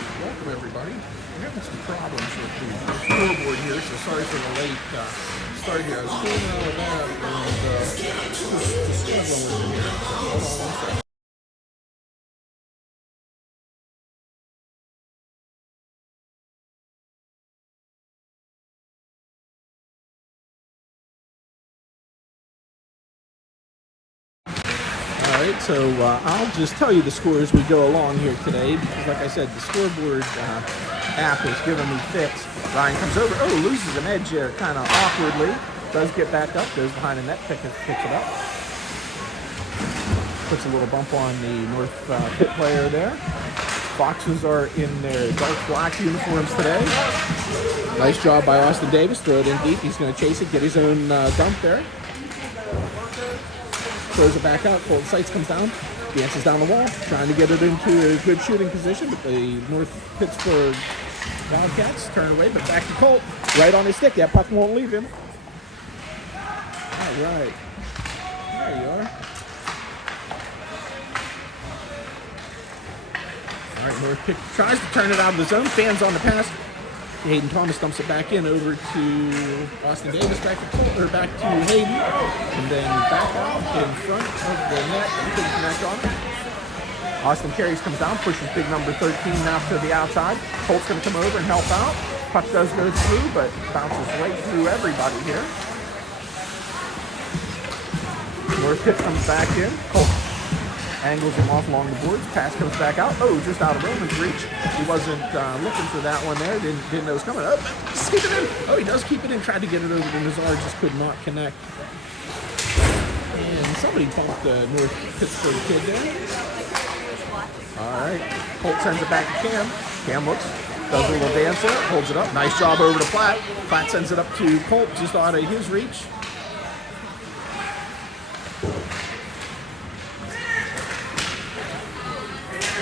Welcome everybody. We're having some problems with the scoreboard here, so sorry for the late start here. I was fooling around with that and just struggling with it here. So hold on one second. All right, so I'll just tell you the scores as we go along here today because, like I said, the scoreboard app is giving me fits. Ryan comes over, loses an edge there kind of awkwardly. Does get back up, goes behind the net, picks it up. Puts a little bump on the North Pitt player there. Foxes are in their dark black uniforms today. Nice job by Austin Davis. Throw it in deep. He's going to chase it, get his own dump there. Throws it back out. Cold Sights comes down, dances down the wall, trying to get it into a good shooting position, but the North Pittsburgh Wildcats turn away, but back to Colt. Right on his stick. That puck won't leave him. All right. There you are. All right, North Pitt tries to turn it out of the zone. Fans on the pass. Hayden Thomas dumps it back in over to Austin Davis, back to Hayden, and then back out in front of the net. He couldn't connect on it. Austin carries, comes down, pushes big number 13 now to the outside. Colt's going to come over and help out. Puck does go through, but bounces right through everybody here. North Pitt comes back in. Colt angles him off along the boards. Pass comes back out. Just out of Roman's reach. He wasn't looking for that one there. Didn't know it was coming. Just keep it in. He does keep it in. Tried to get it over to Nazar. Just could not connect. And somebody bumped the North Pittsburgh kid there. All right. Colt sends it back to Cam. Cam looks. Does a little dance there. Holds it up. Nice job over to Platt. Platt sends it up to Colt. Just out of his reach.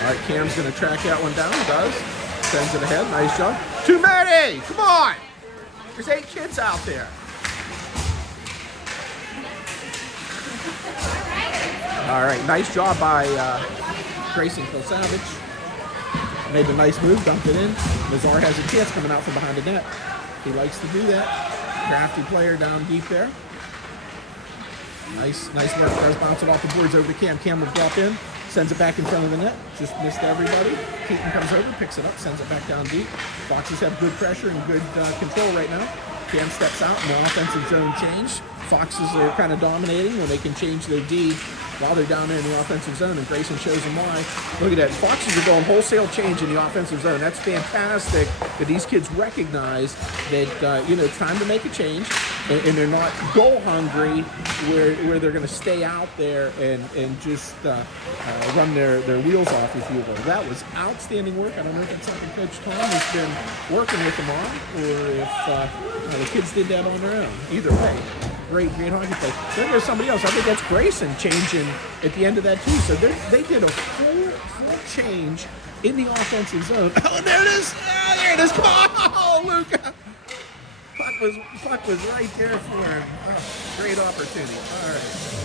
All right, Cam's going to track that one down. Does. Sends it ahead. Nice job. Too many! Come on! There's 8 kids out there. All right, nice job by Grayson Savage. Made a nice move, dumped it in. Nazar has a chance coming out from behind the net. He likes to do that. Crafty player down deep there. Nice work. Does bounce it off the boards over to Cam. Cam will drop in. Sends it back in front of the net. Just missed everybody. Keaton comes over, picks it up, sends it back down deep. Foxes have good pressure and good control right now. Cam steps out in the offensive zone change. Foxes are kind of dominating when they can change their D while they're down there in the offensive zone, and Grayson shows them why. Look at that. Foxes are going wholesale change in the offensive zone. That's fantastic that these kids recognize that, it's time to make a change, and they're not goal hungry where they're going to stay out there and just run their wheels off, if you will. That was outstanding work. I don't know if it's something Coach Tom has been working with them on, or if the kids did that on their own. Either way. Great hockey play. Then there's somebody else. I think that's Grayson changing at the end of that too. So they did a full change in the offensive zone. Oh, there it is. There it is. Come on. Oh, Luca. Puck was right there for him. Oh, great opportunity. All right.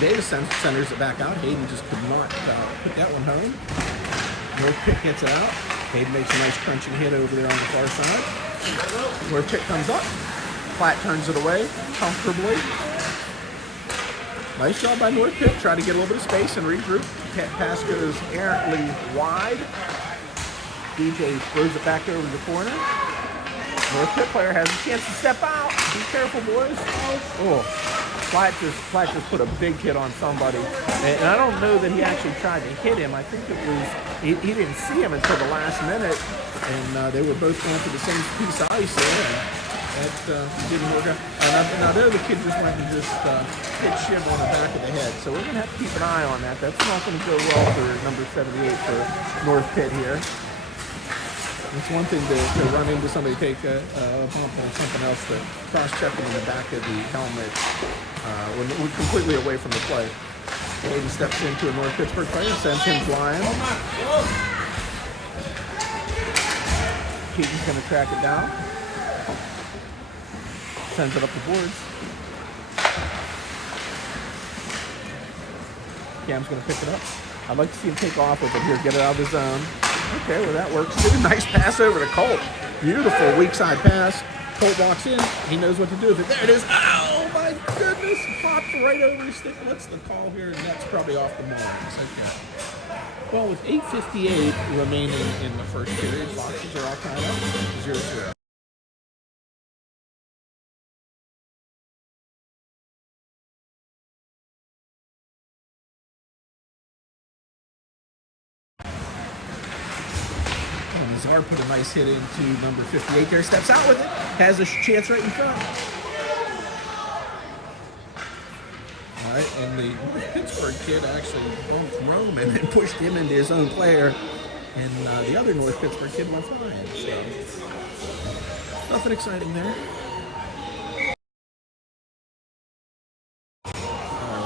Davis centers it back out. Hayden just could not put that one home. North Pitt gets it out. Hayden makes a nice crunching hit over there on the far side. North Pitt comes up. Platt turns it away comfortably. Nice job by North Pitt. Try to get a little bit of space and regroup. Pass goes errantly wide. DJ throws it back over the corner. North Pitt player has a chance to step out. Be careful, boys. Oh. Platt just put a big hit on somebody, and I don't know that he actually tried to hit him. I think it was he didn't see him until the last minute, and they were both going for the same piece of ice there, and that didn't work out. Now there the kid just went and just hit Shiv on the back of the head, so we're going to have to keep an eye on that. That's not going to go well for number 78 for North Pitt here. It's one thing to run into somebody, take a bump or something else, but cross-checking in the back of the helmet when we're completely away from the play. Hayden steps into a North Pittsburgh player, sends him flying. Keaton's going to track it down. Sends it up the boards. Cam's going to pick it up. I'd like to see him take off with it here, get it out of the zone. Okay, well that works too. Nice pass over to Colt. Beautiful weak side pass. Colt walks in. He knows what to do with it. There it is. Oh my goodness. Popped right over his stick. What's the call here? And that's probably off the marks. Okay. Well, with 8:58 remaining in the first period, Foxes are all tied up 0-0. Czar put a nice hit into number 58 there, steps out with it, has a chance right in front. All right, and the Pittsburgh kid actually bumped Roman and pushed him into his own player, and the other North Pittsburgh kid went flying. So nothing exciting there. All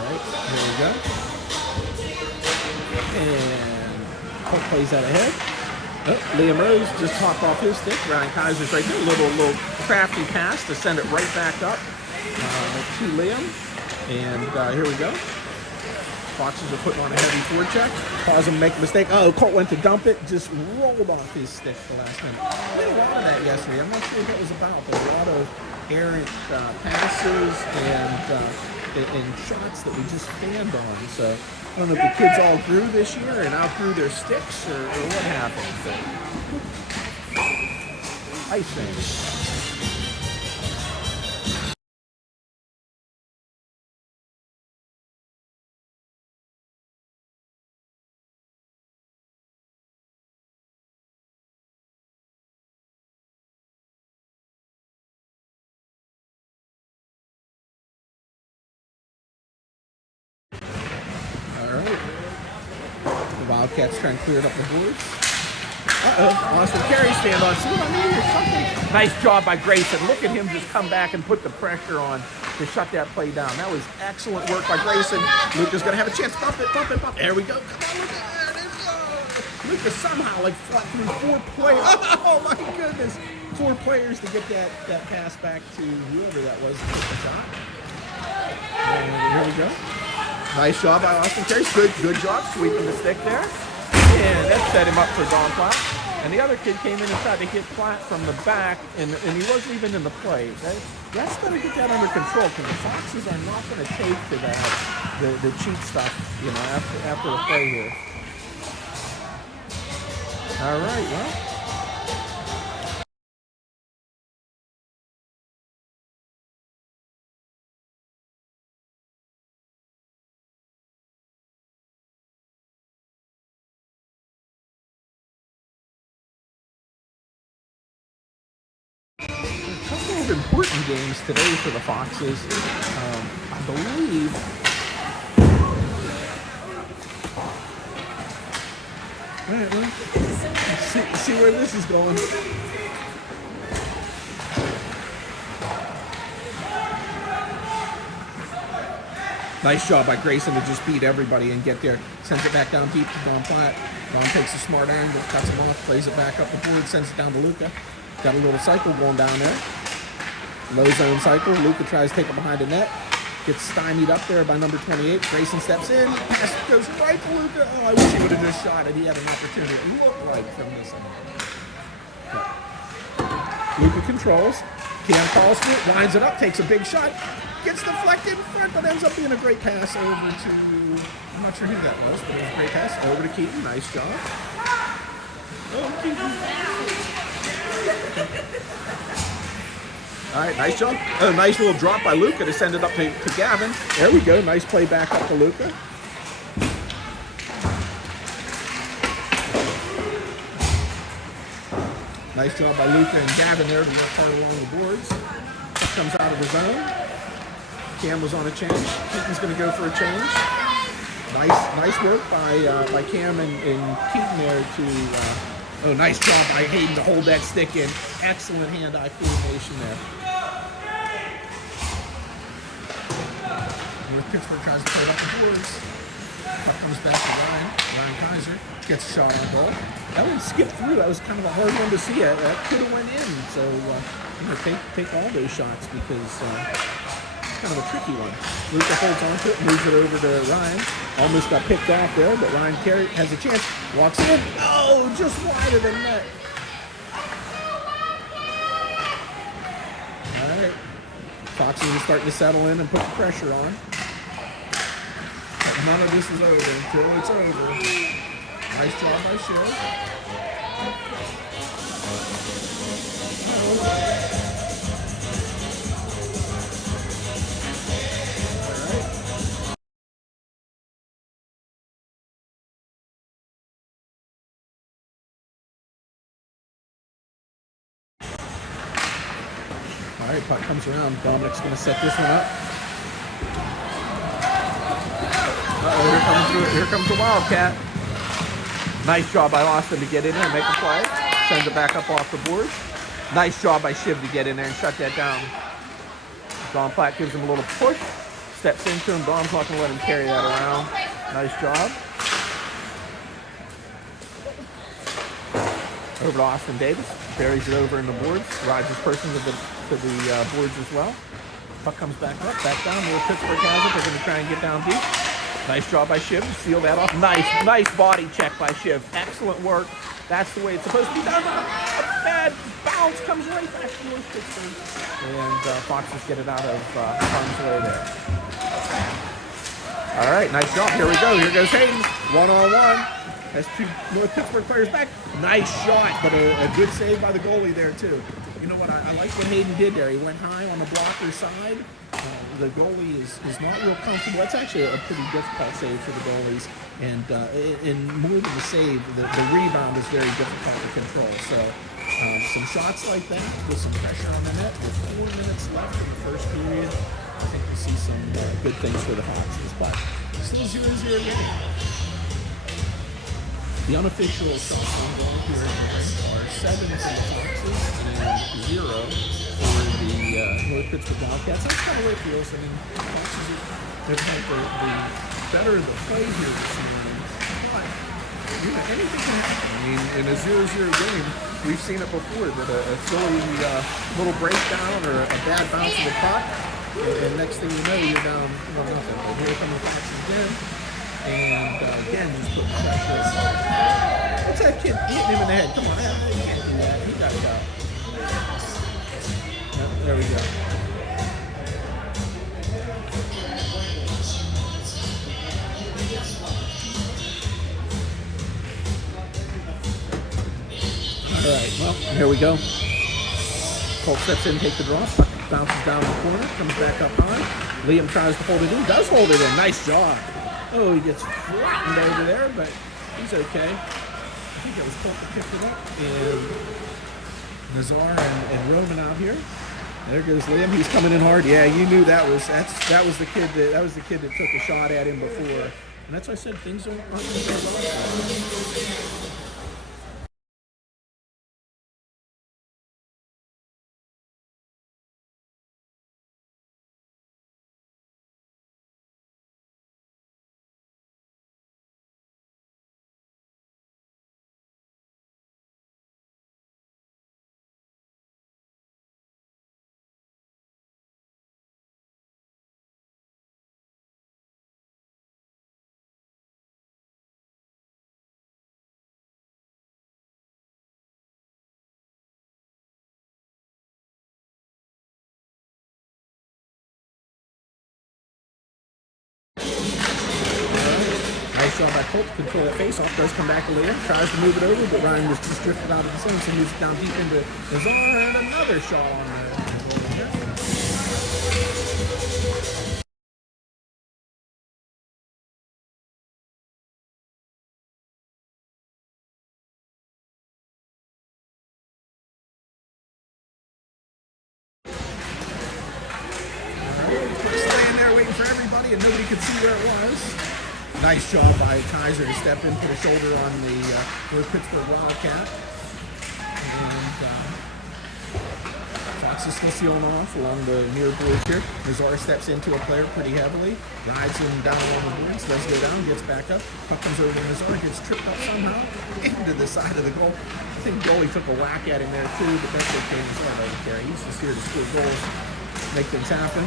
right, here we go. And Colt plays that ahead. Oh, Liam Rose just hopped off his stick. Ryan Kaiser's right there. A little crafty pass to send it right back up to Liam. And here we go. Foxes are putting on a heavy forecheck. Cause him to make a mistake. Oh, Colt went to dump it. Just rolled off his stick the last minute. We had a lot of that yesterday. I'm not sure what that was about, but a lot of errant passes and shots that we just fanned on. So I don't know if the kids all grew this year and outgrew their sticks or what happened. But I think. The Wildcats trying to clear it up the boards. Austin Carey stand on. See what I mean? Or something. Nice job by Grayson. Look at him just come back and put the pressure on to shut that play down. That was excellent work by Grayson. Luca's going to have a chance. Bump it, bump it, bump it. There we go. Come on, look at that. Luca somehow fought through 4 players. Oh my goodness. 4 players to get that pass back to whoever that was to take the shot. And here we go. Nice job by Austin Carey. Good job sweeping the stick there. And that set him up for Don Platt. And the other kid came in and tried to hit Platt from the back, and he wasn't even in the play. That's going to get that under control, because the Foxes are not going to take to that, the cheat stuff, after the play here. All right, well. A couple of important games today for the Foxes. I believe all right, let's see where this is going. Nice job by Grayson to just beat everybody and get there. Sends it back down deep to Don Platt. Don takes a smart angle, cuts him off, plays it back up the board, sends it down to Luca. Got a little cycle going down there. Low zone cycle. Luca tries to take it behind the net. Gets stymied up there by number 28. Grayson steps in. Pass goes right to Luca. Oh, I wish he would have just shot it. He had an opportunity. It looked like from this angle. Luca controls. Cam calls for it. Winds it up. Takes a big shot. Gets deflected in front, but ends up being a great pass over to, I'm not sure who that was, but it was a great pass over to Keaton. Nice job. Oh, Keaton. All right, nice jump. Oh, nice little drop by Luca to send it up to Gavin. There we go. Nice play back up to Luca. Nice job by Luca and Gavin there to work hard along the boards. Comes out of the zone. Cam was on a change. Keaton's going to go for a change. Nice work by Cam and Keaton there to Oh, nice job by Hayden to hold that stick in. Excellent hand-eye coordination there. North Pittsburgh tries to play up the boards. Puck comes back to Ryan. Ryan Kaiser gets a shot on goal. That one skipped through. That was kind of a hard one to see. That could have went in. So take all those shots because it's kind of a tricky one. Luca holds on to it, moves it over to Ryan. Almost got picked off there, but Ryan Carey has a chance. Walks in. Oh, just wide of the net. All right. Foxes are starting to settle in and put the pressure on. None of this is over until it's over. Nice job by Shiv. All right, puck comes around. Dominic's going to set this one up. Here comes the Wildcat. Nice job by Austin to get in there and make a play. Sends it back up off the board. Nice job by Shiv to get in there and shut that down. Dom Platt gives him a little push. Steps into him. Dom's not going to let him carry that around. Nice job. Over to Austin Davis. Buries it over in the boards. Rogers person to the boards as well. Puck comes back up, back down. Little Pittsburgh has it. They're going to try and get down deep. Nice job by Shiv to seal that off. Nice body check by Shiv. Excellent work. That's the way it's supposed to be done. A bad bounce comes right back to North Pittsburgh. And Foxes get it out of harm's way there. All right, nice job. Here we go. Here goes Hayden. One-on-one. Has two North Pittsburgh players back. Nice shot, but a good save by the goalie there, too. You know what? I like what Hayden did there. He went high on the blocker side. The goalie is not real comfortable. That's actually a pretty difficult save for the goalies. And more than the save, the rebound is very difficult to control. So some shots like that with some pressure on the net with 4 minutes left in the first period. I think we see some good things for the Foxes. But still 0-0 game. The unofficial shots on goal here in the game are 7 for the Foxes and 0 for the North Pittsburgh Wildcats. That's kind of what it feels. I mean, the Foxes have had the better of the play here this morning. But anything can happen. I mean, in a 0-0 game, we've seen it before that a silly little breakdown or a bad bounce of the puck, and next thing you know, you're down nothing. But here come the Foxes again. And again, just put pressure. What's that kid hitting him in the head? Come on, you can't do that. He got it out. There we go. All right, well, here we go. Colt steps in, take the draw. Puck bounces down the corner, comes back up high. Liam tries to hold it in. Does hold it in. Nice job. Oh, he gets flattened over there, but he's okay. I think it was Colt that picked it up. And Nazar and Roman out here. There goes Liam. He's coming in hard. Yeah, you knew that was the kid that took a shot at him before. And that's why I said things aren't going to go well. Nice job by Colt to control that face-off. Does come back to Liam. Tries to move it over, but Ryan was just drifted out of the zone, so moves it down deep into the zone. And another shot on the Staying there waiting for everybody, and nobody could see where it was. Nice job by Kaiser to step in, put a shoulder on the North Pittsburgh Wildcat. And Fox is still sealing off along the near boards here. Nazar steps into a player pretty heavily, rides him down along the boards, does go down, gets back up. Puck comes over to Nazar, gets tripped up somehow into the side of the goal. I think goalie took a whack at him there too, but that's okay. He's not over there. He's just here to score goals, make things happen.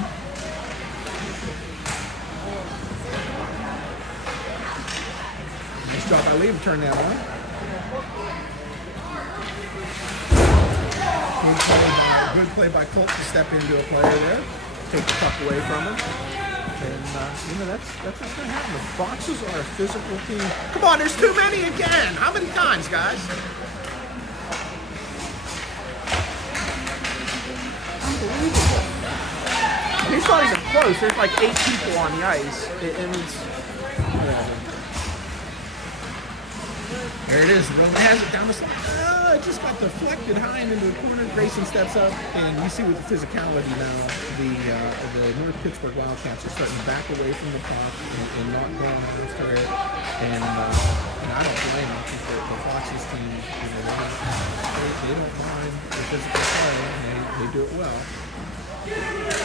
Nice job by Lee to turn that on. Good play by Colt to step into a player there, take the puck away from him. And, that's what's going to happen. The Foxes are a physical team. Come on, there's too many again. How many times, guys? Unbelievable. He's not even close. There's like 8 people on the ice. And it's... There it is. Roman has it down the slide. It just got deflected high into the corner. Grayson steps up, and you see with the physicality now, the North Pittsburgh Wildcats are starting to back away from the puck and not going after it. And I don't blame them because the Foxes team, they don't mind the physical play, and they do it well.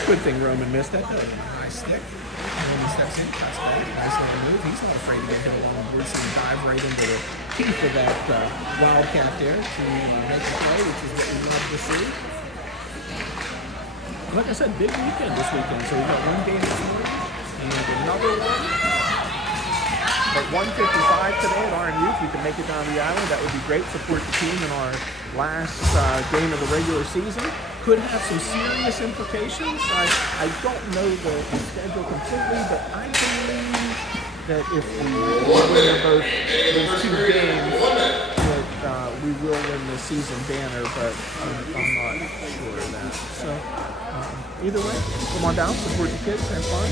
Good thing Roman missed that. Nice stick. Roman steps in, cuts back. Nice little move. He's not afraid to get hit along the board, so he dive right into the teeth of that Wildcat there to make a play, which is what we love to see. Like I said, big weekend this weekend. So we've got one game this morning and another one. At 1:55 today at RNU, if we can make it down the island, that would be great. Support the team in our last game of the regular season. Could have some serious implications. I don't know the schedule completely, but I believe that if we win both those 2 games, that we will win the season banner, but I'm not sure of that. So either way, come on down, support the kids, have fun.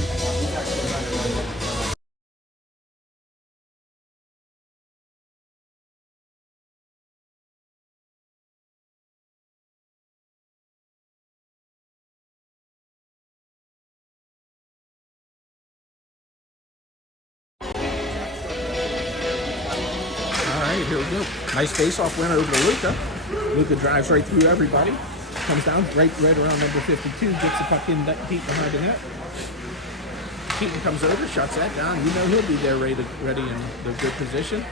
Here we go. Nice face-off win over to Luka. Luka drives right through everybody. Comes down right around number 52. Gets the puck in deep behind the net. Keaton comes over, shuts that down. You know he'll be there ready in the good position.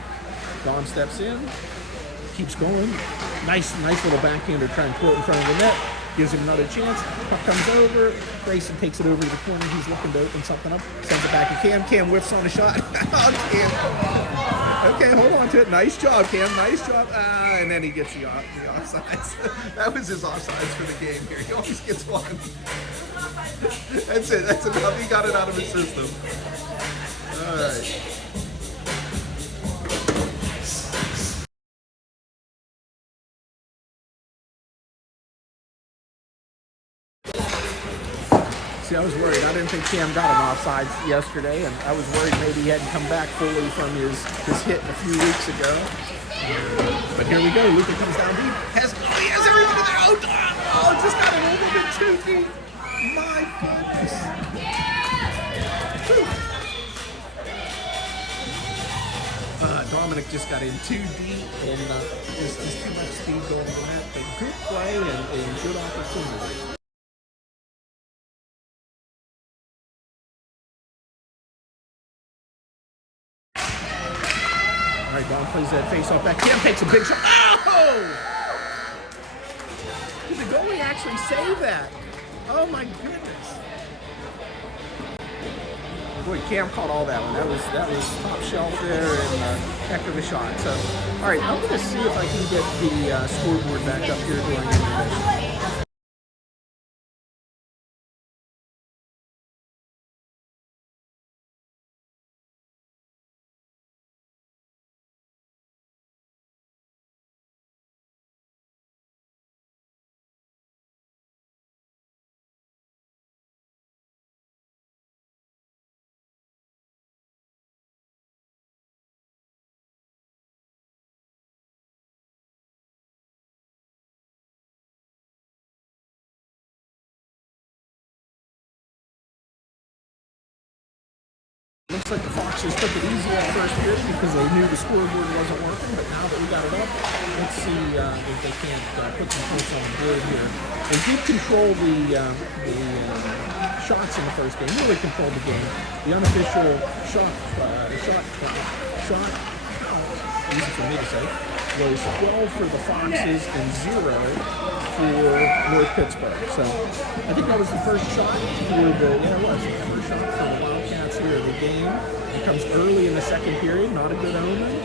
Dom steps in. Keeps going. Nice little backhander trying to throw it in front of the net. Gives him another chance. Puck comes over. Grayson takes it over to the corner. He's looking to open something up. Sends it back to Cam. Cam whiffs on a shot. Cam. Okay, hold on to it. Nice job, Cam. Nice job. And then he gets the offsides. That was his offsides for the game here. He always gets one. That's it. That's enough. He got it out of his system. All right. See, I was worried. I didn't think Cam got an offside yesterday, and I was worried maybe he hadn't come back fully from his hit a few weeks ago. But here we go. Luka comes down deep. He has everything in there. Oh, just got it a little bit too deep. My goodness. Dominic just got in too deep, and just too much speed going to that. But good play and good opportunity. All right, Don plays that face-off back. Cam takes a big shot. Oh! Did the goalie actually save that? Oh my goodness! Boy, Cam caught all that one. That was top shelf there and heck of a shot. So, all right, I'm going to see if I can get the scoreboard back up here during intermission. Looks like the Foxes took it easy that first period because they knew the scoreboard wasn't working, but now that we got it up, let's see if they can't put some points on the board here. They did control the shots in the first game, really controlled the game. The unofficial shot easy for me to say, was 12 for the Foxes and 0 for North Pittsburgh. So I think that was the first shot for the, it was the first shot for the Wildcats here of the game. It comes early in the second period, not a good omen,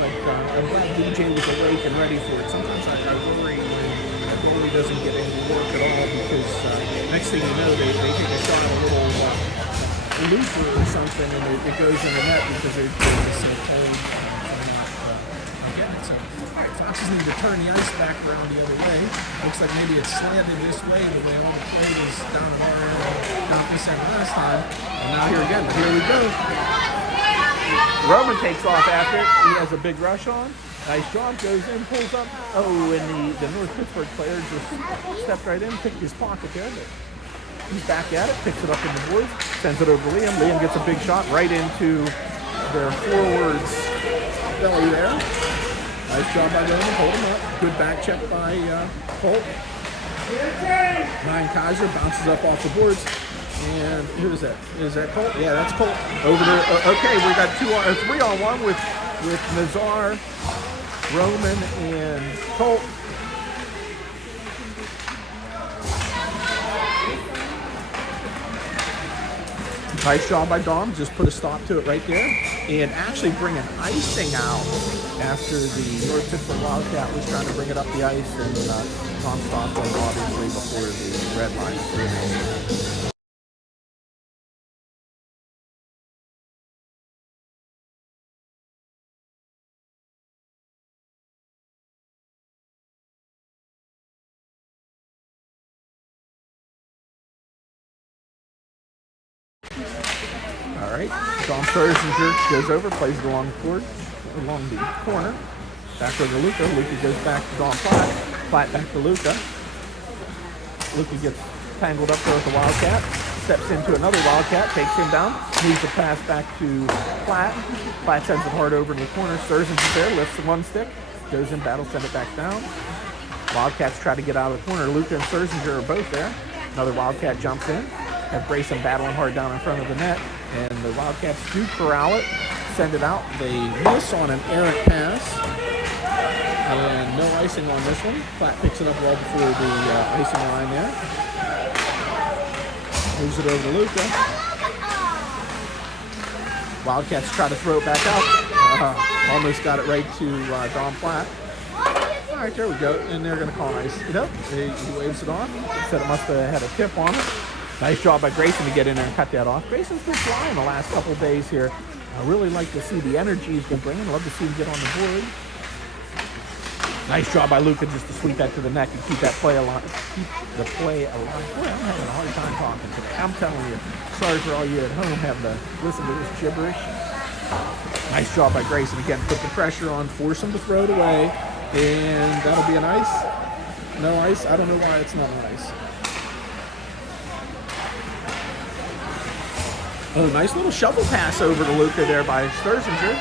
but I'm glad DJ was awake and ready for it. Sometimes I worry when a goalie doesn't get any work at all because next thing you know, they take a shot a little looper or something and it goes in the net because they're so cold. So, all right, Foxes need to turn the ice back around the other way. Looks like maybe it's slanted this way the way all the play was down at our end, down this second last time. And now here again, but here we go. Roman takes off after it. He has a big rush on. Nice job, goes in, pulls up. Oh, and the North Pittsburgh player just stepped right in, picked his pocket there. But he's back at it, picks it up in the boards, sends it over to Liam. Liam gets a big shot right into their forwards' belly there. Nice job by Roman, hold him up. Good back check by Colt. Ryan Kaiser bounces up off the boards. And who is that? Is that Colt? Yeah, that's Colt. Over there. Okay, we got 3-on-1 with Nazar, Roman, and Colt. Nice job by Dom, just put a stop to it right there. And actually bring an icing out after the North Pittsburgh Wildcat was trying to bring it up the ice, and Tom stopped them obviously before the red line was All right, Dom Scherzinger goes over, plays it along the corner. Back over to Luca. Luca goes back to Don Platt. Platt back to Luca. Luca gets tangled up there with the Wildcat. Steps into another Wildcat, takes him down. Moves the pass back to Platt. Platt sends it hard over to the corner. Scherzinger there, lifts the one stick. Goes in battle, send it back down. Wildcats try to get out of the corner. Luca and Scherzinger are both there. Another Wildcat jumps in. Have Grayson battling hard down in front of the net. And the Wildcats do corral it, send it out. They miss on an errant pass. And no icing on this one. Platt picks it up well before the icing line there. Moves it over to Luca. Wildcats try to throw it back out. Almost got it right to Don Platt. All right, there we go. And they're going to call an ice. He waves it on. Said it must have had a tip on it. Nice job by Grayson to get in there and cut that off. Grayson's been flying the last couple of days here. I really like to see the energy he's been bringing. Love to see him get on the board. Nice job by Luca just to sweep that to the neck and keep that play alive. Keep the play alive. Boy, I'm having a hard time talking today. I'm telling you. Sorry for all you at home having to listen to this gibberish. Nice job by Grayson. Again, put the pressure on, force him to throw it away. And that'll be an ice. No ice. I don't know why it's not an ice. Oh, nice little shovel pass over to Luca there by Scherzinger.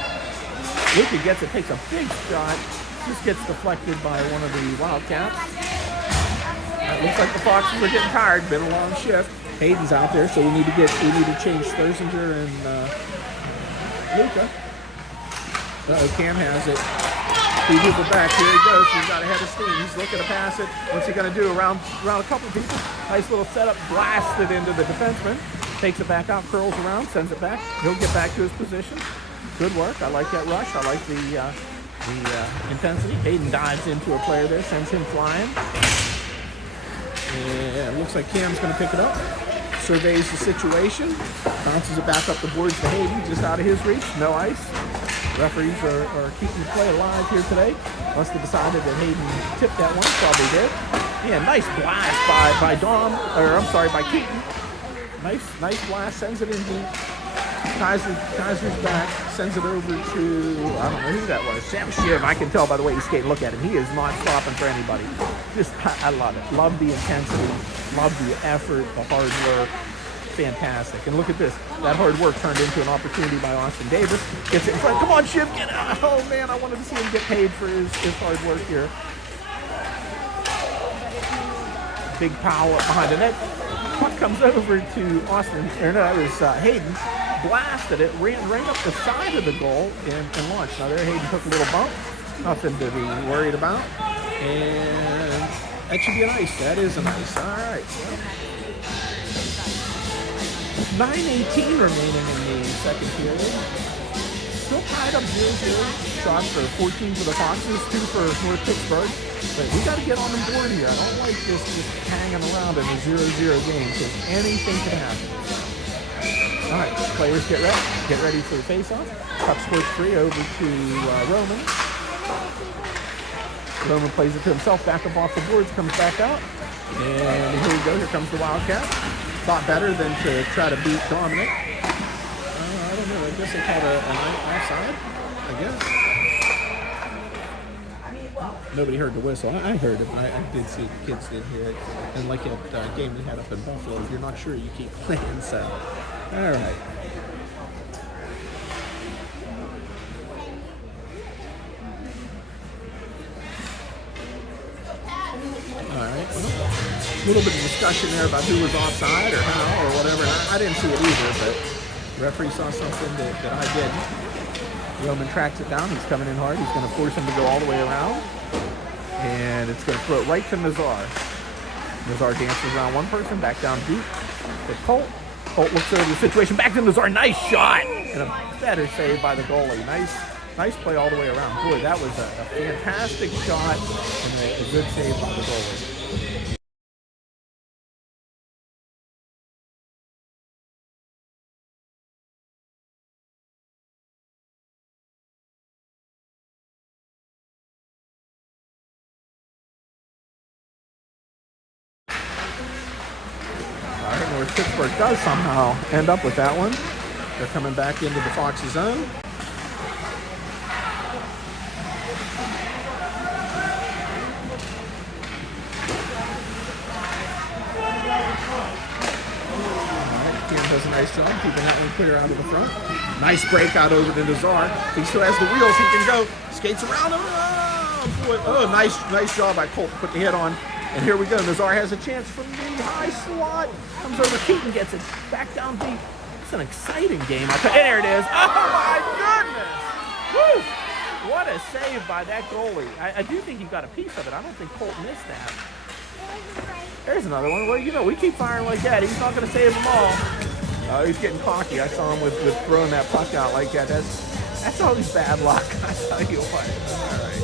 Luca gets it, takes a big shot. Just gets deflected by one of the Wildcats. It looks like the Foxes are getting tired. Been a long shift. Hayden's out there, so we need to change Scherzinger and Luca. Cam has it. 2 people back. Here he goes. He's got a head of steam. He's looking to pass it. What's he going to do? Around a couple of people. Nice little setup. Blasted into the defenseman. Takes it back out, curls around, sends it back. He'll get back to his position. Good work. I like that rush. I like the intensity. Hayden dives into a player there, sends him flying. And it looks like Cam's going to pick it up. Surveys the situation. Bounces it back up the boards to Hayden, just out of his reach. No ice. Referees are keeping the play alive here today. Must have decided that Hayden tipped that one. Probably did. Yeah, nice blast by Keaton. Nice blast, sends it in deep. Kaiser's back, sends it over to, I don't know who that was, Sam Shiv. I can tell by the way he's skating. Look at him. He is not stopping for anybody. Just, I love it. Love the intensity, love the effort, the hard work. fantastic. And look at this. That hard work turned into an opportunity by Austin Davis. Gets it in front. Come on, Shiv, get out. Oh, man, I wanted to see him get paid for his hard work here. Big power up behind the net. Puck comes over to Austin. Or no, that was Hayden. Blasted it, ran up the side of the goal and launched. Now there, Hayden took a little bump. Nothing to be worried about. And that should be an ice. That is an ice. All right. Well, 9:18 remaining in the second period. Still tied up 0-0. Shots for 14 for the Foxes, 2 for North Pittsburgh. But we got to get on the board here. I don't like this just hanging around in a 0-0 game because anything can happen. All right, players get ready. Get ready for the face-off. Puck squirts free over to Roman. Roman plays it to himself, back up off the boards, comes back out. And here we go. Here comes the Wildcat. Thought better than to try to beat Dominic. I don't know. I guess they called an offside, I guess. Nobody heard the whistle. I heard it. I did see it. The kids did hear it. And like at game we had up in Buffalo, if you're not sure, you keep playing. So, all right. All right. Well, a little bit of discussion there about who was offside or how or whatever. I didn't see it either, but the referee saw something that I didn't. Roman tracks it down. He's coming in hard. He's going to force him to go all the way around. And it's going to throw it right to Nazar. Nazar dances around one person, back down deep to Colt. Colt looks over the situation, back to Nazar. Nice shot! And a better save by the goalie. Nice play all the way around. Boy, that was a fantastic shot and a good save by the goalie. North Pittsburgh does somehow end up with that one. They're coming back into the Foxes' zone. Kieran does a nice job keeping that one clear out of the front. Nice breakout over to Nazar. He still has the wheels. He can go. Skates around him. Oh, boy. Oh, nice job by Colt to put the hit on. And here we go. Nazar has a chance from the high slot. Comes over. Keaton gets it back down deep. It's an exciting game. And there it is. Oh, my goodness. Woo! What a save by that goalie. I do think he got a piece of it. I don't think Colt missed that. There's another one. Well, you know, we keep firing like that. He's not going to save them all. He's getting cocky. I saw him with throwing that puck out like that. That's always bad luck. I tell you what. All right.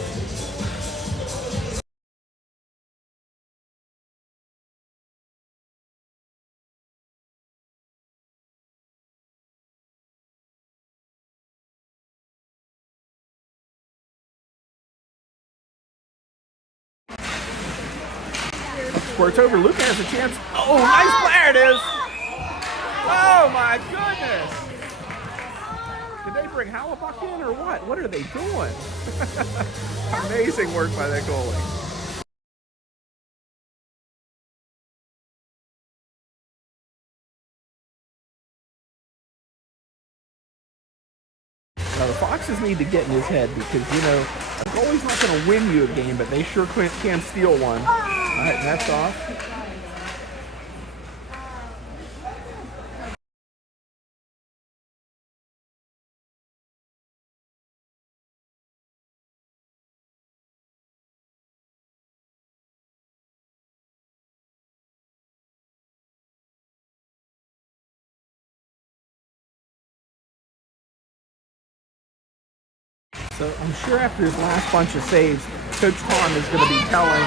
Squirts over. Luca has a chance. Oh, nice. There it is. Oh, my goodness. Did they bring Hallebuck in or what? What are they doing? Amazing work by that goalie. Now, the Foxes need to get in his head because, you know, a goalie's not going to win you a game, but they sure can steal one. All right, that's off. So I'm sure after his last bunch of saves, Coach Tom is going to be telling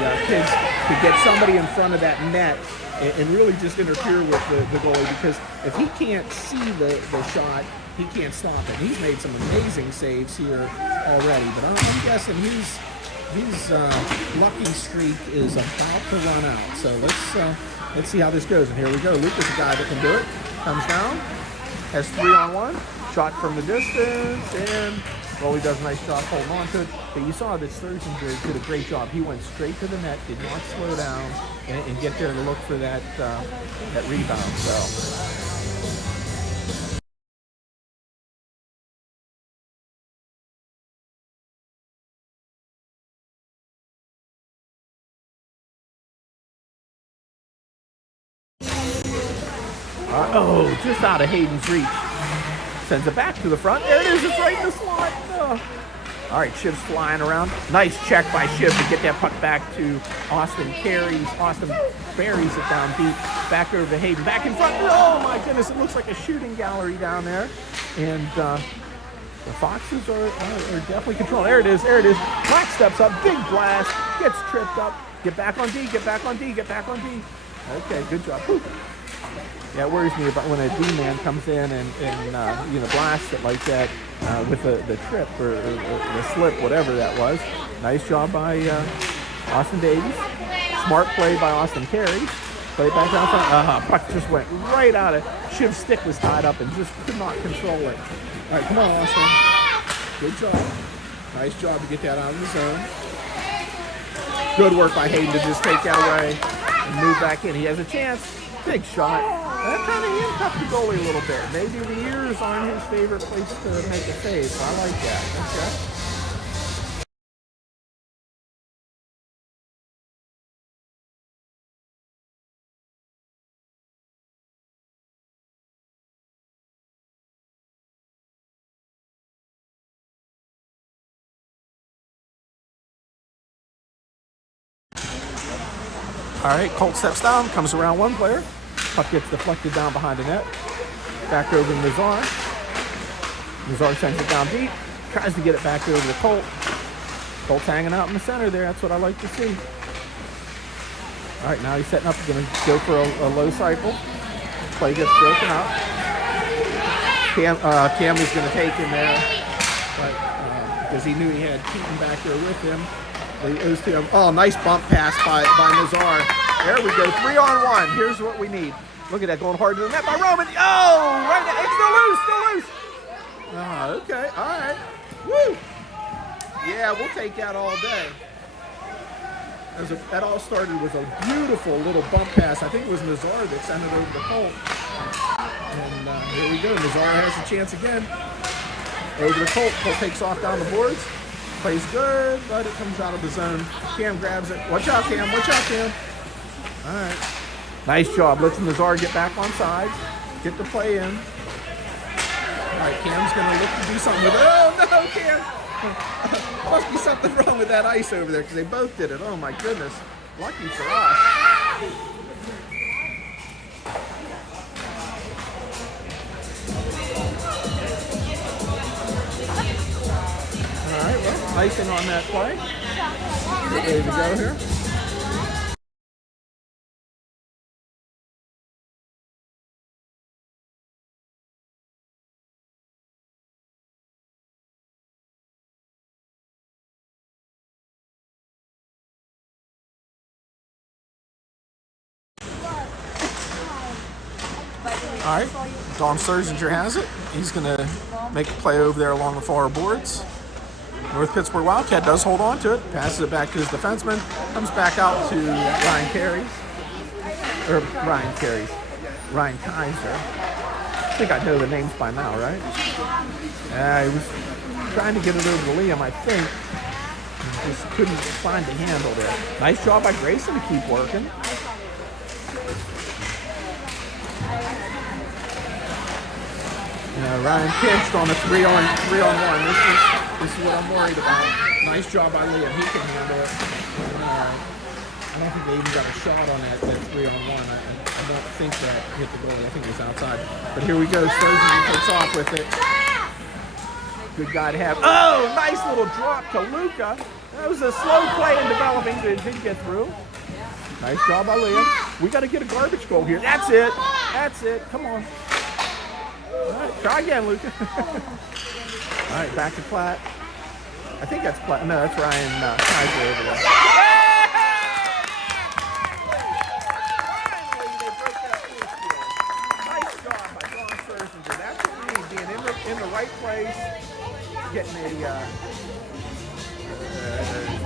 the kids to get somebody in front of that net and really just interfere with the goalie, because if he can't see the shot, he can't stop it. He's made some amazing saves here already, but I'm guessing his lucky streak is about to run out. So let's see how this goes. And here we go. Luke is the guy that can do it. Comes down, has 3-on-1, shot from the distance, and Goalie does a nice job holding on to it. But you saw that Sturgeon did a great job. He went straight to the net, did not slow down, and get there to look for that rebound. So. Oh, just out of Hayden's reach. Sends it back to the front. There it is. It's right in the slot. Oh. All right, Shiv's flying around. Nice check by Shiv to get that puck back to Austin. Carries. Austin buries it down deep. Back over to Hayden. Back in front. Oh, my goodness. It looks like a shooting gallery down there. And the Foxes are definitely controlling. There it is. There it is. Black steps up. Big blast. Gets tripped up. Get back on D. Get back on D. Get back on D. Okay, good job. Whew. Yeah, it worries me about when a D-man comes in and blasts it like that with the trip or the slip, whatever that was. Nice job by Austin Davies. Smart play by Austin Carey. Play back down front. Puck just went right out of Shiv's stick was tied up and just could not control it. All right, come on, Austin. Good job. Nice job to get that out of the zone. Good work by Hayden to just take that away and move back in. He has a chance. Big shot. That kind of handcuffed the goalie a little bit. Maybe the ears aren't his favorite place to make a save. So I like that. Okay. All right, Colt steps down, comes around one player. Puck gets deflected down behind the net. Back over to Nazar. Nazar sends it down deep. Tries to get it back over to Colt. Colt's hanging out in the center there. That's what I like to see. All right, now he's setting up. He's going to go for a low cycle. Play gets broken up. Cam was going to take him there, but because he knew he had Keaton back there with him. Oh, nice bump pass by Nazar. There we go, 3-on-1. Here's what we need. Look at that, going hard to the net by Roman. Oh, right now, it's still loose. Okay, all right. Woo! Yeah, we'll take that all day. That all started with a beautiful little bump pass. I think it was Nazar that sent it over the Colt. And here we go, Nazar has a chance again. Over the Colt. Colt takes off down the boards. Plays good, but it comes out of the zone. Cam grabs it. Watch out, Cam. Watch out, Cam. All right. Nice job. Let's Nazar get back on sides. Get the play in. All right, Cam's going to look to do something with it. Oh, no, Cam. Must be something wrong with that ice over there because they both did it. Oh, my goodness. Lucky for us. All right, well, icing on that play. Ready to go here. All right, Dom Sturgeon has it. He's going to make a play over there along the far boards. North Pittsburgh Wildcat does hold on to it, passes it back to his defenseman, comes back out to Ryan Kaiser. I think I know the names by now, right? He was trying to get it over to Liam, I think. He just couldn't find the handle there. Nice job by Grayson to keep working. Ryan pinched on a 3-on-1. This is what I'm worried about. Nice job by Liam. He can handle it. I don't think they even got a shot on that 3-on-1. I don't think that hit the goalie. I think it was outside. But here we go. Sturgeon takes off with it. Good guy to have. Oh, nice little drop to Luca. That was a slow play in developing, but it did get through. Nice job by Liam. We got to get a garbage goal here. That's it. That's it. Come on. All right, try again, Luca. All right, back to Platt. I think that's Platt. No, that's Ryan Kaiser over there. Finally, they break that force field. Nice job by Don Sturgeon. That's what we need, being in the right place getting a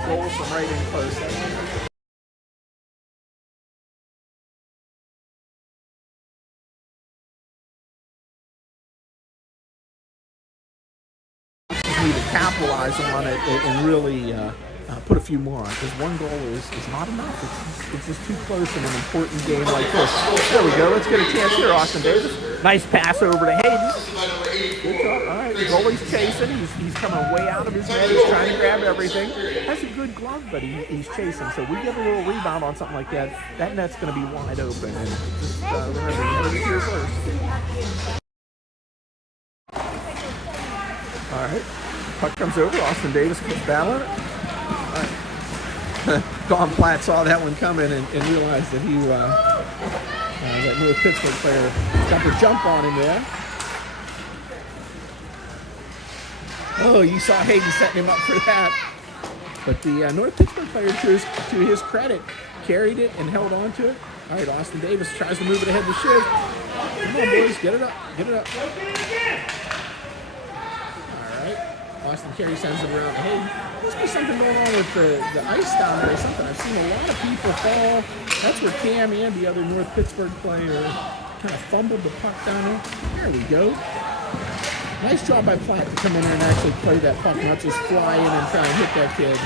goal from right in close. Need to capitalize on it and really put a few more on, because one goal is not enough. It's just too close in an important game like this. There we go. Let's get a chance here, Austin Davis. Nice pass over to Hayden. Good job. All right, the goalie's chasing. He's coming way out of his net. He's trying to grab everything. That's a good glove, but he's chasing. So we get a little rebound on something like that. That net's going to be wide open. And just remember, you heard it here first. All right. Puck comes over. Austin Davis keeps battling it. Right. Don Platt saw that one coming and realized that that North Pittsburgh player got the jump on him there. Oh, you saw Hayden setting him up for that. But the North Pittsburgh player, to his credit, carried it and held on to it. All right, Austin Davis tries to move it ahead to Shiv. Come on, boys, get it up, get it up. Austin Carey sends it around. Hey, must be something going on with the ice down there or something. I've seen a lot of people fall. That's where Cam and the other North Pittsburgh player kind of fumbled the puck down there. There we go. Nice job by Platt to come in there and actually play that puck, not just fly in and try and hit that kid.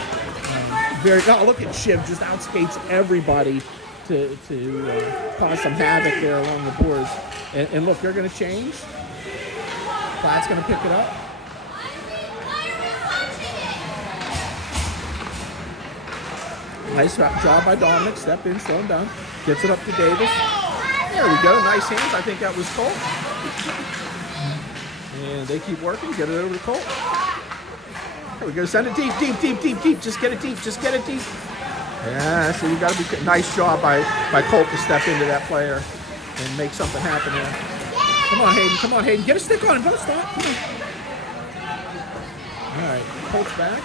Oh, look at Shiv, just outskates everybody to cause some havoc there along the boards. And look, they're going to change. Platt's going to pick it up. Nice job by Dominic. Step in, slow him down. Gets it up to Davis. There we go. Nice hands. I think that was Colt. And they keep working. Get it over to Colt. There we go. Send it deep, deep, deep, deep, deep. Just get it deep. Just get it deep. Yeah, so you got to be nice job by Colt to step into that player and make something happen there. Come on, Hayden. Come on, Hayden. Get a stick on him. Don't stop. Come on. All right. Colt's back.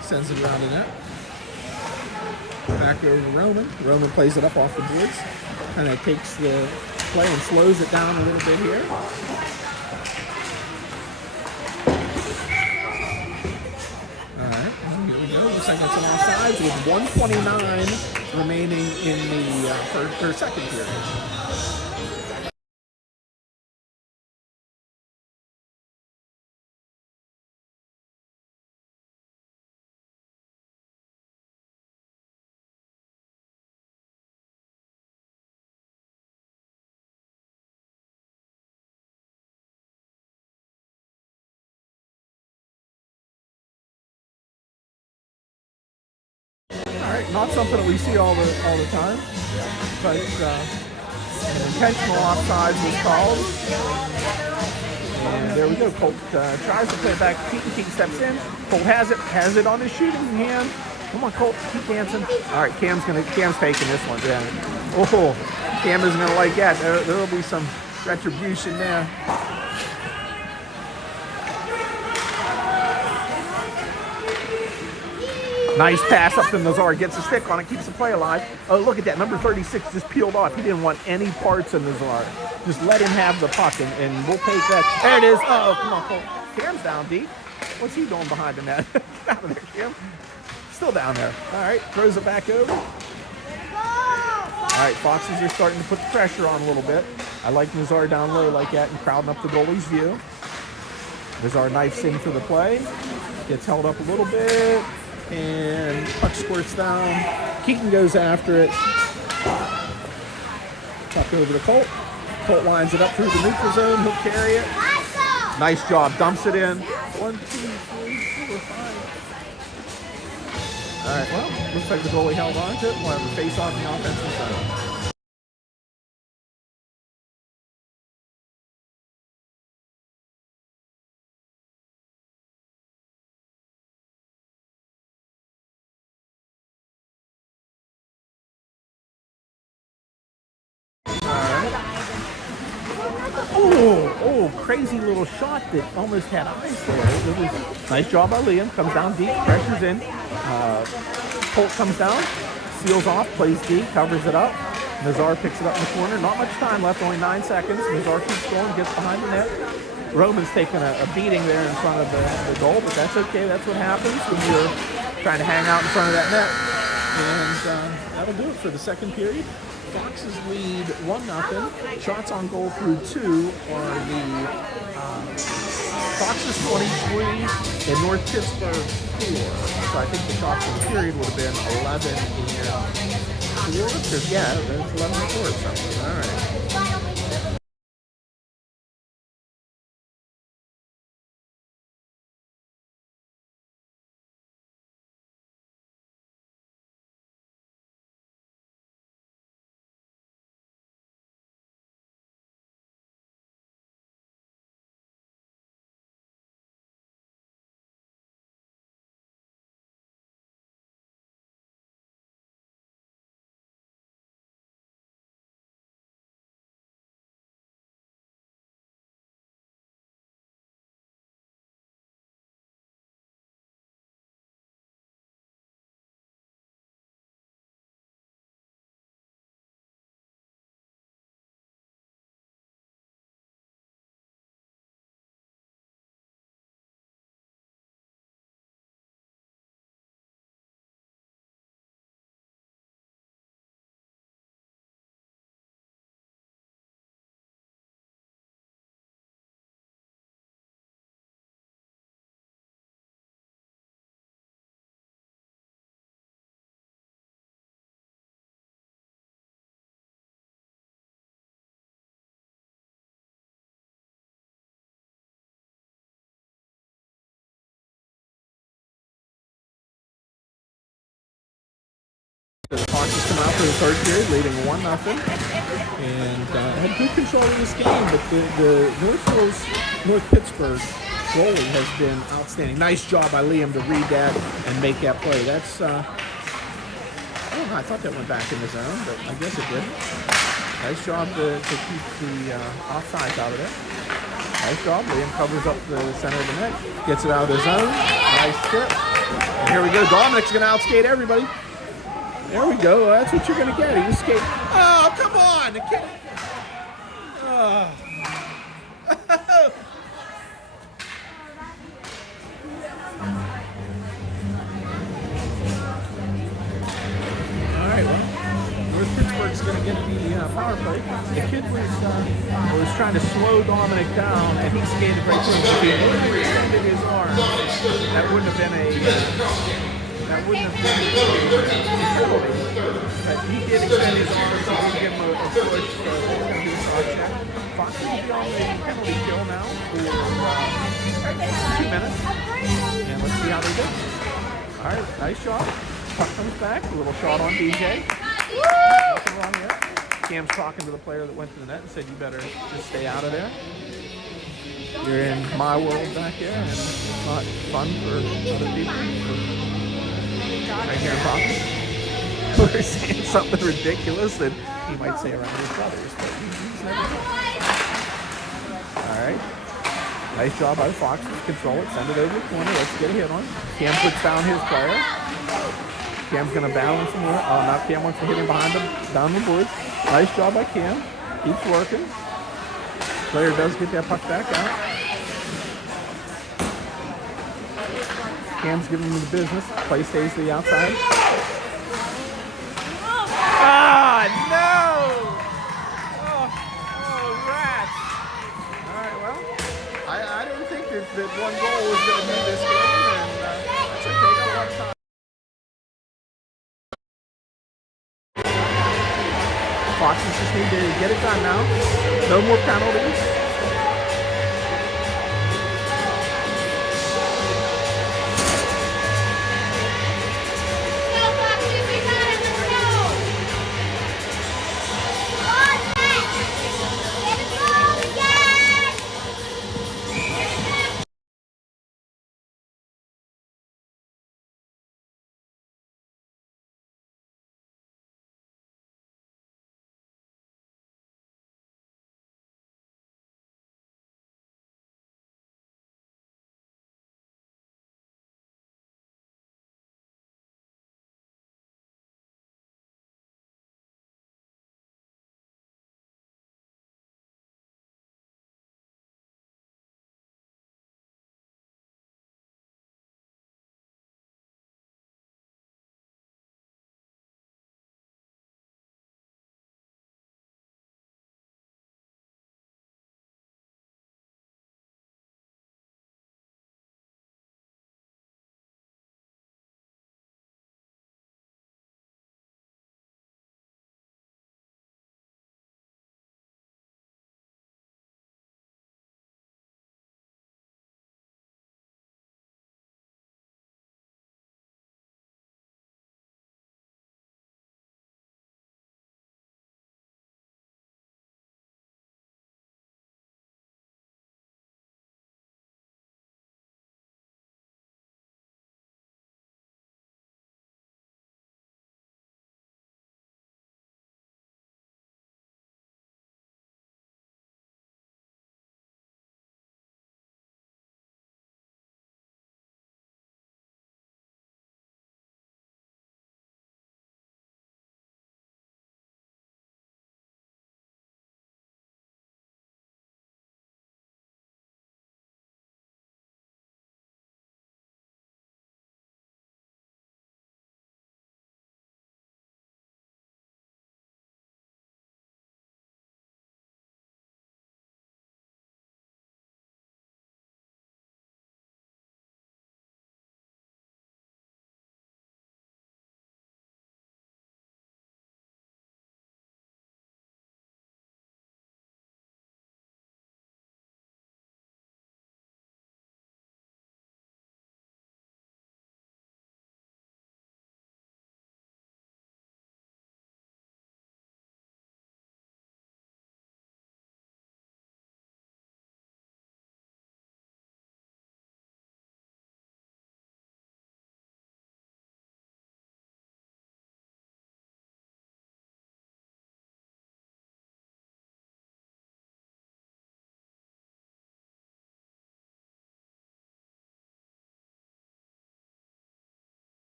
Sends it around the net. Back over to Roman. Roman plays it up off the boards. Kind of takes the play and slows it down a little bit here. All right, here we go. The seconds and offsides with 1:29 remaining in the second period. Not something that we see all the time, but an intentional offside was called. And there we go. Colt tries to play it back. Keaton steps in. Colt has it on his shooting hand. Come on, Colt, keep dancing. All right, Cam's taking this one. Yeah. Oh, Cam isn't gonna like that. There'll be some retribution there. Nice pass up to Nazar, gets a stick on it, keeps the play alive. Oh, look at that, number 36 just peeled off. He didn't want any parts of Nazar. Just let him have the puck, and we'll take that. There it is. Oh, come on, Cole. Cam's down deep. What's he doing behind the net? Get out of there, Cam. Still down there. All right, throws it back over. All right, Foxes are starting to put the pressure on a little bit. I like Nazar down low like that and crowding up the goalie's view. Nazar knifes in for the play. Gets held up a little bit. And puck squirts down. Keaton goes after it. Puck over to Colt. Colt lines it up through the neutral zone. He'll carry it. Nice job. Dumps it in. 1, 2, 3, 4, 5. All right, well, looks like the goalie held on to it. We'll have a face-off in the offensive side. Oh, crazy little shot that almost had eyes there. It was nice job by Liam. Comes down deep, pressures in. Colt comes down, seals off, plays deep, covers it up. Nazar picks it up in the corner. Not much time left, only 9 seconds. Nazar keeps going, gets behind the net. Roman's taking a beating there in front of the goal, but that's okay. That's what happens when you're trying to hang out in front of that net. And that'll do it for the second period. Foxes lead 1-0. Shots on goal through 2 are the Foxes 23 and North Pittsburgh 4. So I think the shots in the period would have been 11 and 4. Because, yeah, there's 11 and 4 or something. All right. The Foxes come out for the third period, leading 1-0, and had good control of this game. But the North Pittsburgh goalie has been outstanding. Nice job by Liam to read that and make that play. That's I don't know. I thought that went back in the zone, but I guess it didn't. Nice job to keep the offsides out of there. Nice job. Liam covers up the center of the net, gets it out of the zone. Nice tip. And here we go. Dominic's going to outskate everybody. There we go. That's what you're going to get. He was skating. Oh, come on. The kid. Oh. All right, well, North Pittsburgh's going to get the power play. The kid was trying to slow Dominic down, and he skated right through him. If he would have extended his arm, that wouldn't have been a penalty. But he did extend his arm, so we'll give him a push. So he's going to do a shot check. Fox will be on the penalty kill now for 2 minutes. And let's see how they do. All right, nice shot. Puck comes back. A little shot on DJ. Nothing wrong there. Cam's talking to the player that went to the net and said, you better just stay out of there. You're in my world back here, and it's not fun for other people. Right here in Boston. We're saying something ridiculous that he might say around his brothers, but he's never done. All right. Nice job by the Foxes. Control it. Send it over the corner. Let's get a hit on. Cam puts down his player. Cam's going to balance him. Now Cam wants to hit him behind him, down the boards. Nice job by Cam. Keeps working. Player does get that puck back out. Cam's giving him the business. Play stays to the outside. Ah, no! Oh, rats. All right, well, I didn't think that one goal was going to be this game, and that's okay. Got a lot of time. Foxes just need to get it done now. No more penalties.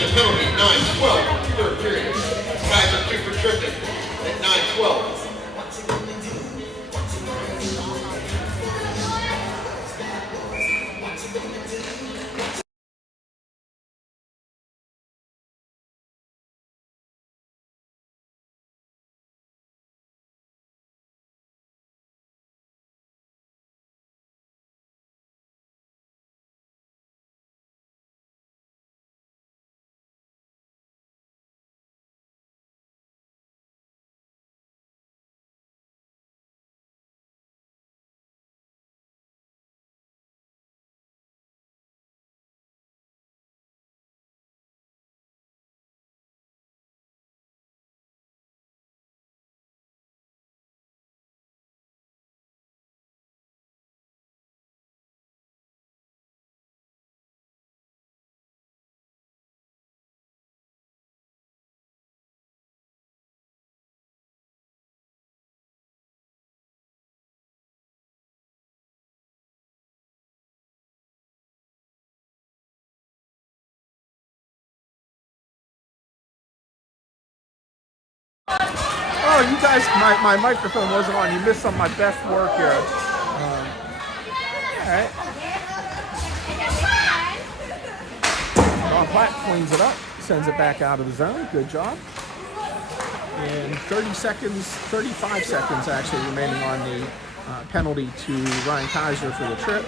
the penalty, 9-12, third period. Guys are 2 for tripping at 9-12. Oh, you guys, my microphone wasn't on. You missed some of my best work here. All right. Don Platt cleans it up, sends it back out of the zone. Good job. And 35 seconds actually remaining on the penalty to Ryan Kaiser for the trip.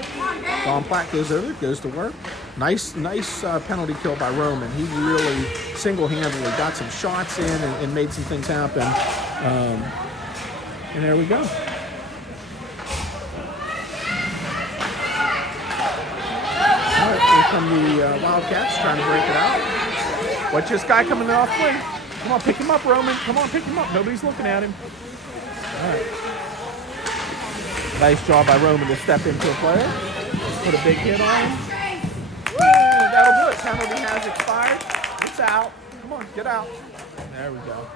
Don Platt goes over, goes to work. Nice penalty kill by Roman. He really single-handedly got some shots in and made some things happen. And there we go. All right, here come the Wildcats trying to break it out. Watch this guy coming off play. Come on, pick him up, Roman. Come on, pick him up. Nobody's looking at him. All right. Nice job by Roman to step into a player. Put a big hit on him. And that'll do it. Penalty has expired. It's out. Come on, get out. There we go.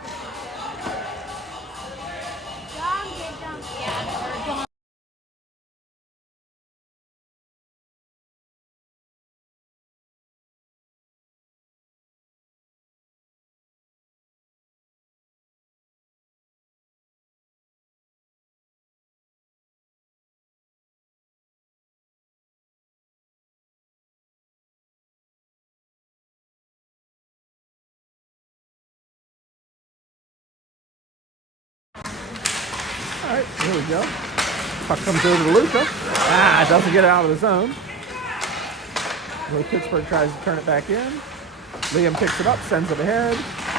All right, here we go. Puck comes over to Luka. Doesn't get it out of the zone. Will Pittsburgh tries to turn it back in. Liam picks it up, sends it ahead.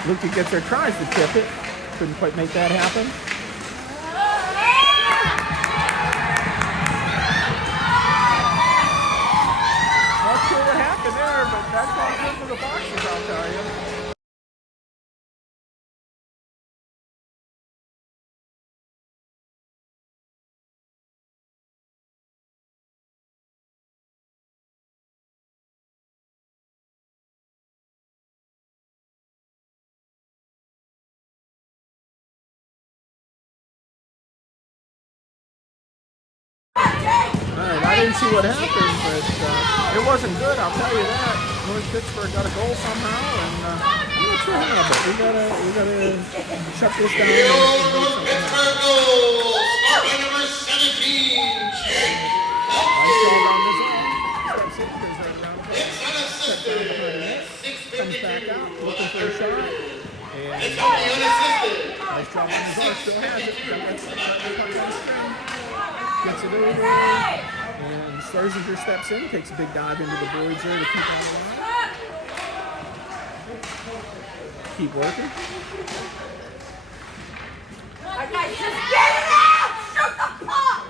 Luka gets there, tries to tip it. Couldn't quite make that happen. Not sure what happened there, but that's all good for the Foxes, I'll tell you. I didn't see what happened, but it wasn't good, I'll tell you that. North Pittsburgh got a goal somehow, and I'm not sure how, but we gotta shut this down. Pittsburgh goal! Star by number 17, Jake. Nice goal around this one. It's unassisted. Comes back out, looking for a shot. And it's only unassisted. nice job on his arm, still has it. Gets it over. And Sturzinger steps in, takes a big dive into the boards there to keep on the line. Keep working. Okay, just get it out! Shoot the puck!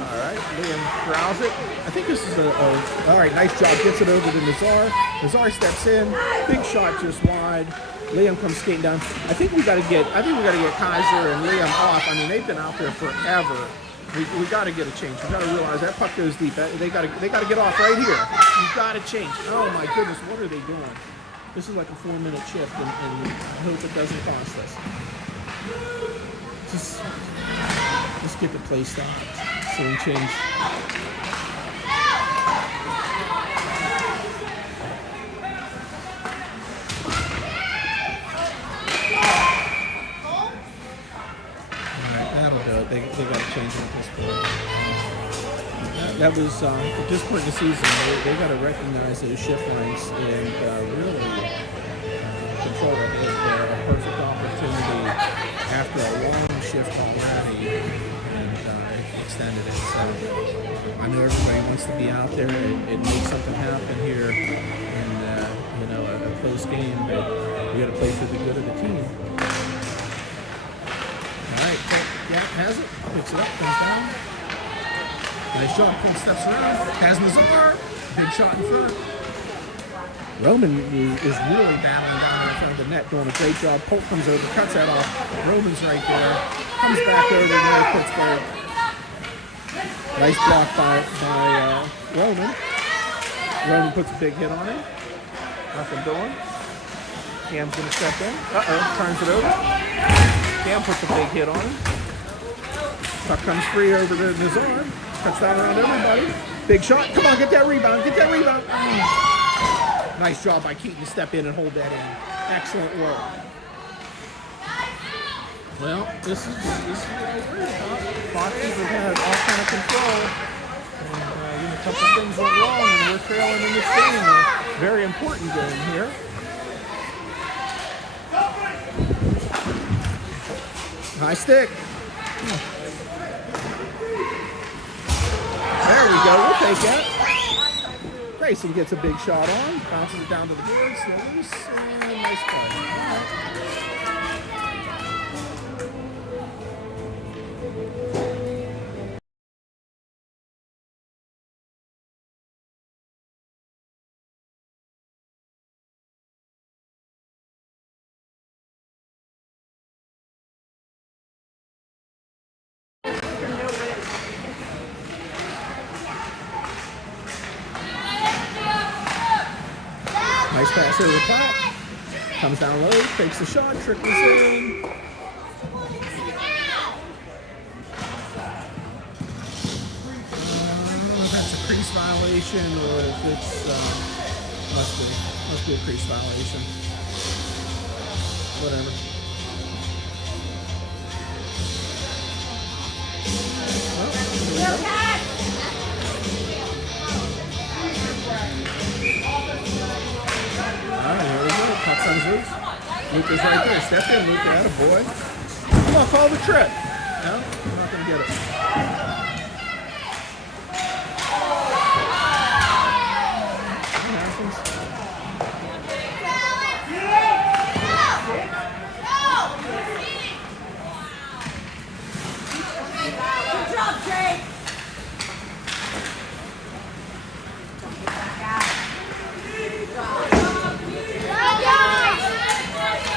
All right, Liam corrals it. I think this is all right, nice job. Gets it over to Nazar. Nazar steps in. Big shot just wide. Liam comes skating down. I think we got to get Kaiser and Liam off. I mean, they've been out there forever. We got to get a change. We got to realize that puck goes deep. They got to get off right here. You got to change. Oh my goodness, what are they doing? This is like a 4-minute shift, and I hope it doesn't cost us. Just get the play stopped. So we change. They got to change it at this point. That was at this point in the season. They got to recognize those shift lengths and really control it. They had a perfect opportunity after a long shift already and extended it. So I know everybody wants to be out there and make something happen here in a close game, but we got to play for the good of the team. All right, yeah, has it, picks it up, comes down. Nice shot, Colt steps around, has Nazar, big shot in front. Roman is really battling down in front of the net, doing a great job. Colt comes over, cuts that off. Roman's right there, comes back over near Pittsburgh. Nice block by Roman. Roman puts a big hit on him. Nothing doing. Cam's going to step in. Turns it over. Cam puts a big hit on him. Puck comes free over to Nazar. Cuts that around everybody. Big shot. Come on, get that rebound. Get that rebound. Nice job by Keaton to step in and hold that in. Excellent work. Well, this is what I was worried about. Foxes have had all kind of control. And a couple things went wrong, and we're trailing in this game. A very important game here. High stick. There we go. We'll take that. Grayson gets a big shot on. Bounces it down to the boards. Loose. And nice play. Nice pass over the top. Comes down low, takes the shot, trickles in. I don't know if that's a crease violation or if it's must be a crease violation. Whatever. Well, here we go. Alright, here we go. Puck comes loose. Luca's right there. Step in, Luca. Attaboy. Come on, call the trip. No, we're not going to get it. What happens? Good job, Jake.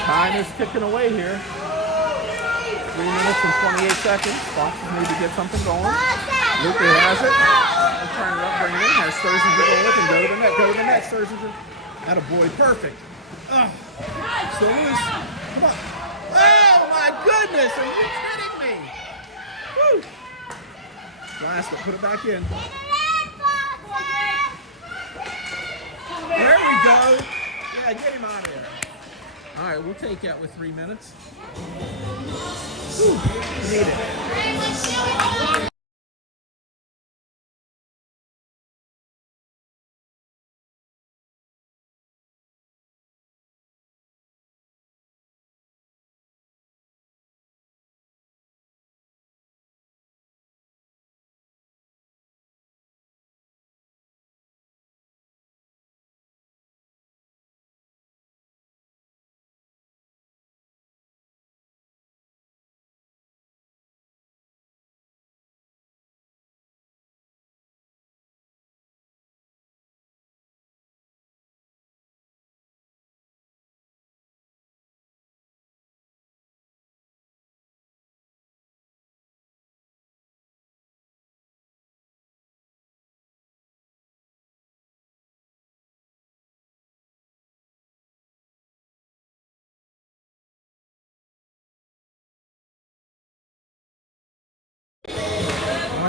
Time is ticking away here. 3 minutes and 28 seconds. Foxes need to get something going. Luca has it. We'll turn it up, bring it in. Has Sturzinger go with and go to the net. Go to the net, Sturzinger. Attaboy, perfect. Still loose. Come on. Oh my goodness, are you kidding me? Woo! Blast it, put it back in. There we go. Yeah, get him out of there. All right, we'll take that with 3 minutes. Ooh, need it.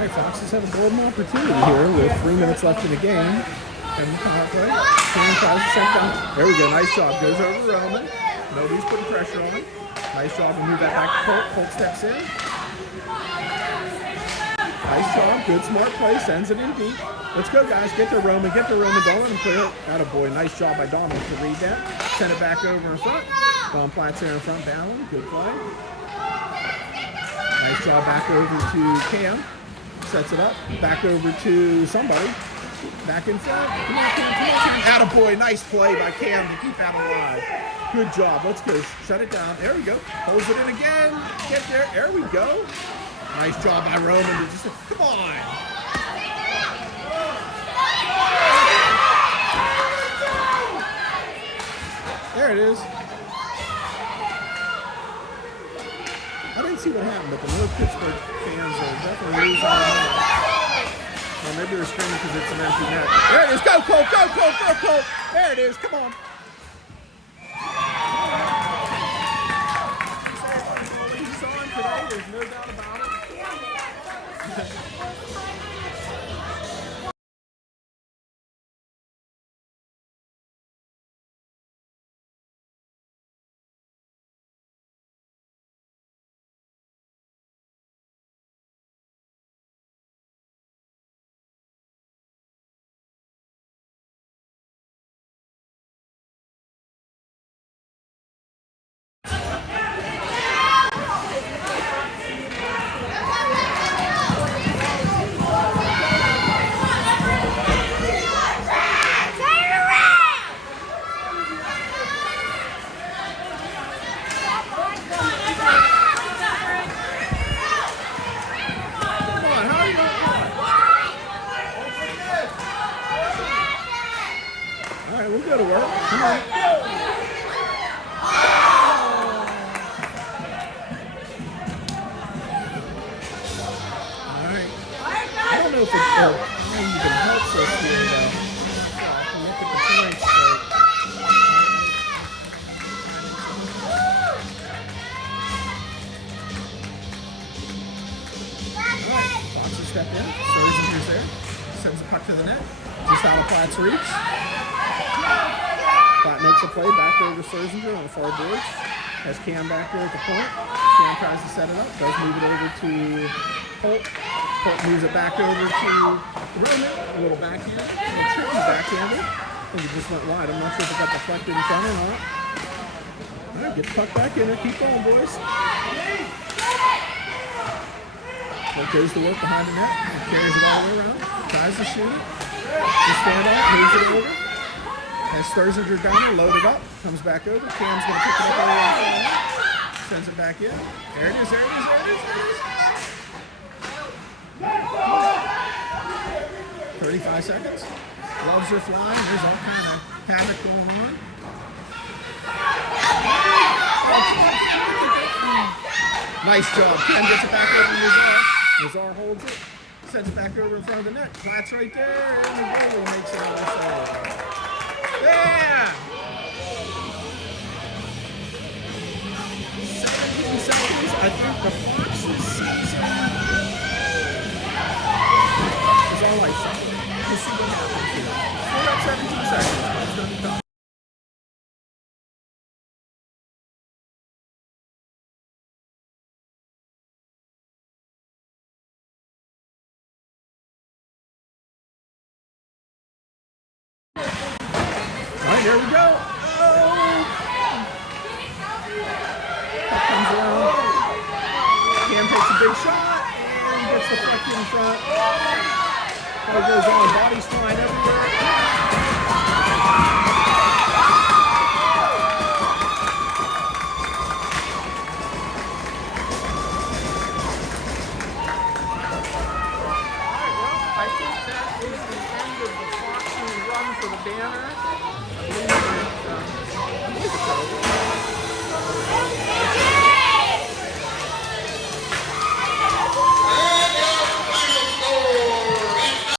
Foxes have a golden opportunity here with 3 minutes left in the game. And the power play. Cam tries to send down. There we go. Nice job. Goes over Roman. Nobody's putting pressure on him. Nice job to move that back to Colt. Colt steps in. Nice job. Good smart play. Sends it in deep. Let's go, guys. Get to Roman. Get to Roman. Don't let him clear it. Attaboy. Nice job by Dominic to read that. Send it back over in front. Don Platt's there in front. Ballin. Good play. Nice job back over to Cam. Sets it up. Back over to somebody. Back in front. Come on, Cam. Come on, Cam. Attaboy. Nice play by Cam to keep that alive. Good job. Let's go. Shut it down. There we go. Holds it in again. Get there. There we go. Nice job by Roman to just, come on. There it is. I didn't see what happened, but the North Pittsburgh fans are definitely losing their mind. Or maybe they're screaming because it's an empty net. There it is. Go, Colt. Go, Colt. Go, Colt. There it is. Come on. He's on today. There's no doubt about it. We'll go to work. Come on. All right. I don't know if it even helps us here. Look at the points. All right. Foxes step in. Sturzinger's there. Sends the puck to the net. Just out of Platt's reach. Platt makes a play back over to Sturzinger on the far boards. Has Cam back there at the point. Cam tries to set it up. Does move it over to Holt. Holt moves it back over to Roman. A little backhand. A little tricky backhander. I think it just went wide. I'm not sure if it got deflected in front or not. All right, get the puck back in there. Keep going, boys. Holt goes to work behind the net. Carries it all the way around. Tries to shoot it. Just stand out. Moves it over. Has Sturzinger down there, loaded up, comes back over. Cam's going to pick it up over there. Sends it back in. There it is, there it is, there it is, there it is. 35 seconds. Gloves are flying. There's all kind of havoc going on. Nice job. Cam gets it back over to Nazar. Nazar holds it. Sends it back over in front of the net. Platt's right there. And the goalie makes it on the side. Yeah! 17 seconds. I think the Foxes season is all I saw. We'll see what happens here. Still got 17 seconds. It's going to be tough. Here we go. Oh! Puck comes around. Cam takes a big shot and gets deflected in front. Ball goes on. Bodies flying everywhere. I think that is the end of the Foxes run for the banner.